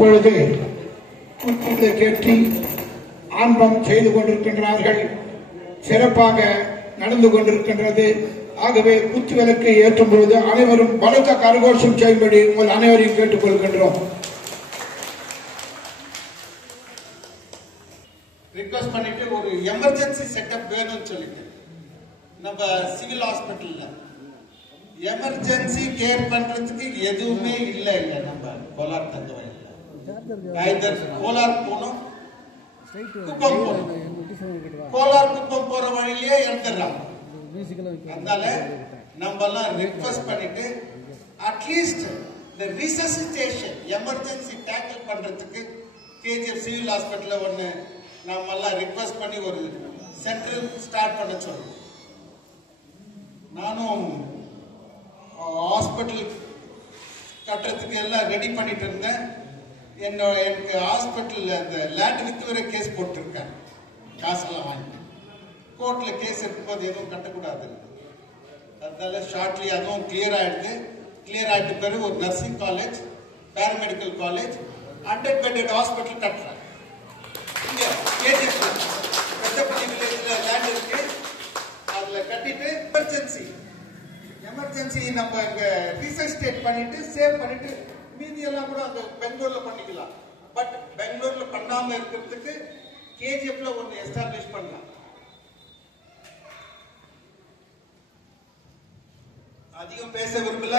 இப்பொழுது குத்துவிளக்கு கேட்டி ஆன்பம் செய்து கொண்டிருக்கின்றார்கள். சிறப்பாக நடந்து கொண்டிருக்கின்றது. ஆகவே குத்துவிளக்கு ஏற்றும் பொழுது அனைவரும் பலத்த கரகோஷம் செய்யும்படி உங்கள் அனைவரையும் கேட்டுக் கொள்கின்றோம். ரிக்வெஸ்ட் பண்ணிட்டு ஒரு எமர்ஜென்சி செட்டப் வேணும்னு சொல்லிட்டு நம்ம சிவில் ஹாஸ்பிட்டல்ல எமர்ஜென்சி கேர் பண்றதுக்கு எதுவுமே இல்லை. நம்ம கோலார் தங்கவயல்ல கோலார் போனோம், குப்பம் போனோம். கோலார் குப்பம் போற வழியிலேயே இறந்துடுறாங்க. அதனால நம்ம எல்லாம் ரிக்வெஸ்ட் பண்ணிட்டு அட்லீஸ்ட் இந்த ரிசசிட்டேஷன் எமர்ஜென்சி டேக்கிள் பண்றதுக்கு கேஜிஎஃப் சிவில் ஹாஸ்பிட்டல்ல ஒண்ணு நம்ம எல்லாம் ரிக்வெஸ்ட் பண்ணி ஒரு சென்டர் ஸ்டார்ட் பண்ண சொல்றோம். நானும் ஹாஸ்பிட்டல் கட்டுறதுக்கு எல்லாம் ரெடி பண்ணிட்டு இருந்தேன். எனக்கு ஹாஸ்பிட்டல் அந்த லேண்ட் வித்து வரை கேஸ் போட்டிருக்கேன். காசெல்லாம் வாங்கிட்டு கோர்ட்ல கேஸ் இருக்கும்போது எதுவும் கட்டக்கூடாது. அதனால ஷார்ட்லி அதுவும் கிளியர் ஆயிடுது. கிளியர் ஆயிட்டு பிறகு ஒரு nursing college, paramedical college, 100 bedded hospital கட்டுறேன். இங்க பெத்தப்பட்டி வில்லேஜ்ல லேண்ட் இருக்கு. அதுல கட்டிட்டு எமர்ஜென்சி நம்ம இங்க ரீசஸ்டேட் பண்ணிட்டு சேவ் பண்ணிட்டு மீதி எல்லாம் கூட அங்க பெங்களூர்ல பண்ணிக்கலாம். பட் பெங்களூர்ல பண்ணாம இருக்கிறதுக்கு கேஜிஎஃப்ல ஒன்னு எஸ்டாப்ளிஷ் பண்ணலாம். அதிகம் பேச விரும்பல.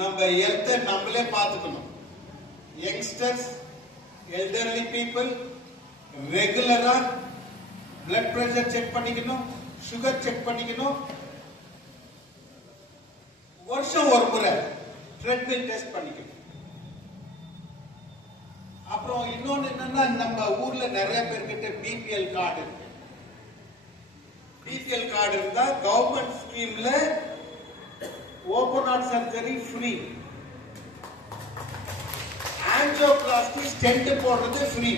நம்ம ஹெல்த் நம்மளே பார்த்துக்கணும். யங்ஸ்டர்ஸ், எல்டர்லி பீப்புள் ரெகுலரா பிளட் பிரஷர் செக் பண்ணிக்கணும், சுகர் செக் பண்ணிக்கணும். வருஷம் ஒரு முறை ட்ரெட்மில் டெஸ்ட் பண்ணிக்கணும். அப்புறம் இன்னொன்னு என்னன்னா, நம்ம ஊர்ல நிறைய பேர்கிட்ட பிபிஎல் கார்டு இருக்கு. பிபிஎல் கார்டு இருந்தா கவர்மெண்ட் ஸ்கீம்ல open heart surgery free, angioplasty stent போடுறது ஃப்ரீ.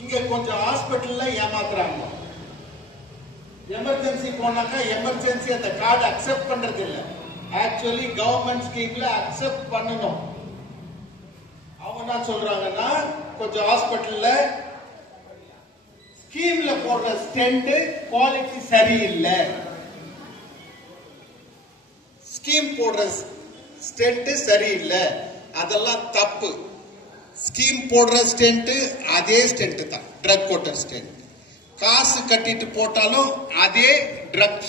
இங்க கொஞ்சம் ஹாஸ்பிட்டல்ல ஏமாத்துறாங்க. எமர்ஜென்சி போனாக்க எமர்ஜென்சி அந்த கார்டு அக்செப்ட் பண்றது இல்ல. ஆக்சுவலி கவர்மெண்ட் ஸ்கீம்ல அக்செப்ட் பண்ணணும். அவங்க என்ன சொல்றாங்கன்னா, கொஞ்சம் ஹாஸ்பிட்டல்ல ஸ்கீம்ல போடுற ஸ்டென்ட் குவாலிட்டி சரியில்லை, ஸ்கீம் போடுற ஸ்டென்ட் சரியில்லை, அதெல்லாம் தப்பு. ஸ்கீம் போடுற ஸ்டென்ட் அதே ஸ்டென்ட் தான், ட்ரக் கோட்டர் ஸ்டென்ட். காசு கட்டிட்டு போட்டாலும் அதே ட்ரக்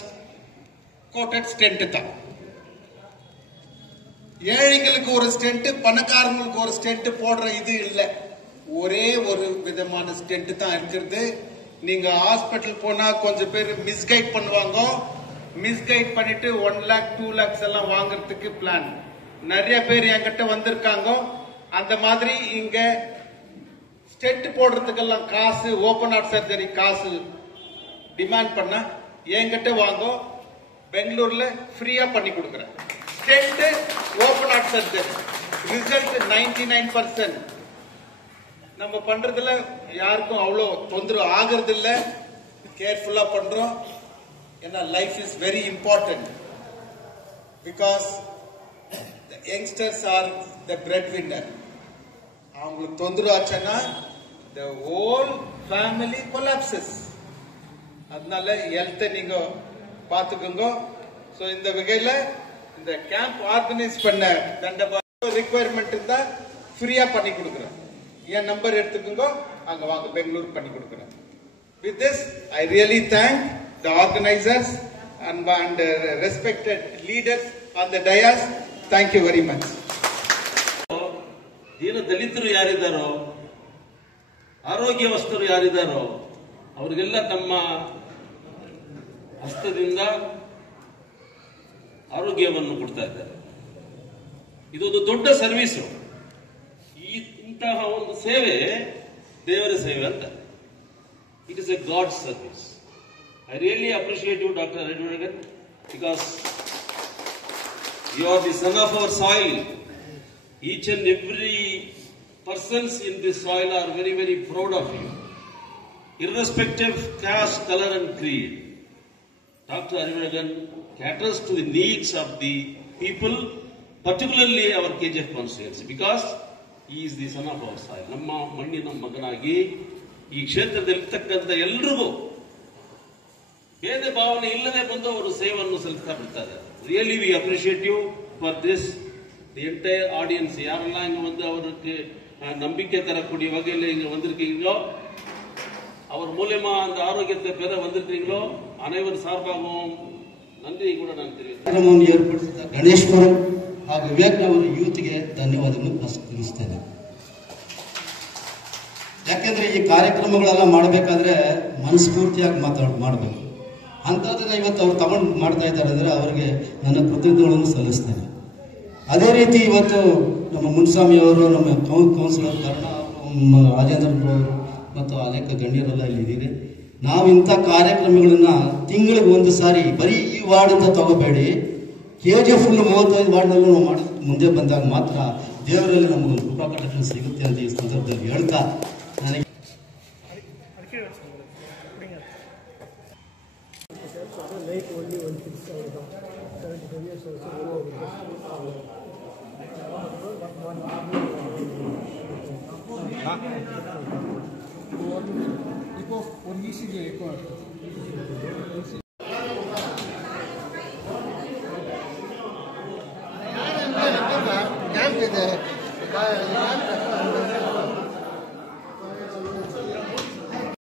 கோட்டட் ஸ்டென்ட் தான். ஏழைங்களுக்கு ஒரு ஸ்டென்ட், பணக்காரங்களுக்கு ஒரு ஸ்டென்ட் போடுற இது இல்லை. ஒரே ஒரு விதமான ஸ்டென்ட் தான் இருக்கிறது. நீங்க ஹாஸ்பிட்டல் போனா கொஞ்சம் பேர் மிஸ்கைட் பண்ணுவாங்க. மிஸ்கைட் பண்ணிட்டு 1 lakh 2 lakhs எல்லாம் வாங்குறதுக்கு பிளான். நிறைய பேர் என்கிட்ட வந்திருக்காங்க. அந்த மாதிரி இங்க ஸ்டென்ட் போடுறதுக்கெல்லாம் காசு, ஓபன் ஹார்ட் சர்ஜரி காசு டிமாண்ட் பண்ணா என்கிட்ட வாங்க, பெங்களூர்ல ஃப்ரீயா பண்ணி கொடுக்குறேன். Stent, open heart surgery result 99%. நம்ம பண்றதுல யாருக்கும் அவ்வளோ தொந்தரவு ஆகிறது இல்ல. கேர்ஃபுல்லா பண்றோம். ஏன்னா life is very important. Because the youngsters are the breadwinner. அவங்களுக்கு தொந்தரவு ஆச்சுன்னா the whole family collapses. அதனால ஹெல்த் நீங்க பாத்துக்கோங்க. சோ இந்த வகையில இந்த கேம்ப் ஆர்கனைஸ் பண்ண தண்டபாணி ரிக்வயர்மெண்ட் இருந்தா ஃப்ரீயா பண்ணி கொடுக்குறேன். என் நம்பர் எடுத்துக்கோங்க, அங்க வாங்க, பெங்களூர் பண்ணி கொடுக்குறேன். With this, I really thank the organizers and respected leaders on the dais. Thank you very much. ದೀನ ದಲಿತರು ಯಾರಿದ್ದಾರೋ, ಆರೋಗ್ಯವಂತರು ಯಾರಿದ್ದಾರೋ ಅವರಿಗೆಲ್ಲ ನಮ್ಮ ಹಸ್ತದಿಂದ ಆರೋಗ್ಯವನ್ನು ಕೊಡ್ತಾ ಇದ್ದಾರೆ. ಇದೊಂದು ದೊಡ್ಡ ಸರ್ವಿಸು. ಇಂತಹ ಒಂದು ಸೇವೆ ದೇವರ ಸೇವೆ ಅಂತ. It is a god service. I really appreciate you, doctor Arimalagan, because you are the son of our soil. Each and every persons in this soil are very, very proud of you, irrespective of caste, color and creed. Dr. Arimulagan caters to the needs of the people particularly our KGF constituency, because he is the son of our soil. ನಮ್ಮ ಮಣ್ಣಿನ ಮಗನಾಗಿ ಈ ಕ್ಷೇತ್ರದಲ್ಲಿರ್ತಕ್ಕಂಥ ಎಲ್ರಿಗೂ ಭೇದ ಭಾವನೆ ಇಲ್ಲದೆ ಬಂದು ಅವರು ಸೇವೆಯನ್ನು ಸಲ್ಲಿಸ್ತಾ ಬಿಡ್ತಾರೆ. Really we appreciate you for this. The entire audience ಯಾರೆಲ್ಲ இங்க வந்து அவருக்கு நம்பிக்கை தரக்கூடிய வகையில் இங்க வந்திருக்கீங்களோ, அவர் மூலமா அந்த ஆரோக்கியத்தை பெற வந்திருக்கீங்களோ அனைவர் சார்பாகவும் நன்றி கூட நான் தெரிவிக்கிறேன். ಏರ್ಪಡಿಸಿದ ಗಣೇಶ್ವರ ಹಾಗೂ ವಿವೇಕ್ನವರ ಯೂತ್ಗೆ ಧನ್ಯವಾದಗಳನ್ನು ತಿಳಿಸ್ತೇನೆ. ಯಾಕೆಂದ್ರೆ ಈ ಕಾರ್ಯಕ್ರಮಗಳೆಲ್ಲ ಮಾಡಬೇಕಾದ್ರೆ ಮನಸ್ಫೂರ್ತಿಯಾಗಿ ಮಾಡಬೇಕು. ಅಂಥದ್ದನ್ನ ಇವತ್ತು ಅವ್ರು ತಗೊಂಡು ಮಾಡ್ತಾ ಇದ್ದಾರೆ ಅಂದರೆ ಅವರಿಗೆ ನನ್ನ ಕೃತಜ್ಞತೆಗಳನ್ನು ಸಲ್ಲಿಸ್ತೇನೆ. ಅದೇ ರೀತಿ ಇವತ್ತು ನಮ್ಮ ಮುನ್ಸ್ವಾಮಿ ಅವರು, ನಮ್ಮ ಕೌನ್ಸಿಲರ್ ಕರ್ಣ ಅವರು, ರಾಜೇಂದ್ರ ಅವರು ಮತ್ತು ಅನೇಕ ಗಣ್ಯರೆಲ್ಲ ಇಲ್ಲಿದ್ದೀರಿ. ನಾವು ಇಂಥ ಕಾರ್ಯಕ್ರಮಗಳನ್ನ ತಿಂಗಳಿಗೆ ಒಂದು ಸಾರಿ ಬರೀ ಈ ವಾರ್ಡ್ ಅಂತ ತಗೋಬೇಡಿ, KGF 35 ವಾರ್ಡ್ನಲ್ಲೂ ನಾವು ಮಾಡಿ ಮುಂದೆ ಬಂದಾಗ ಮಾತ್ರ ದೇವರಲ್ಲಿ ನಮಗೊಂದು ಕೃಪಾ ಕಟಾಕ್ಷ ಸಿಗುತ್ತೆ ಅಂತ ಈ ಸಂದರ್ಭದಲ್ಲಿ ಹೇಳ್ತಾ ನನಗೆ 이거 원기식이 있고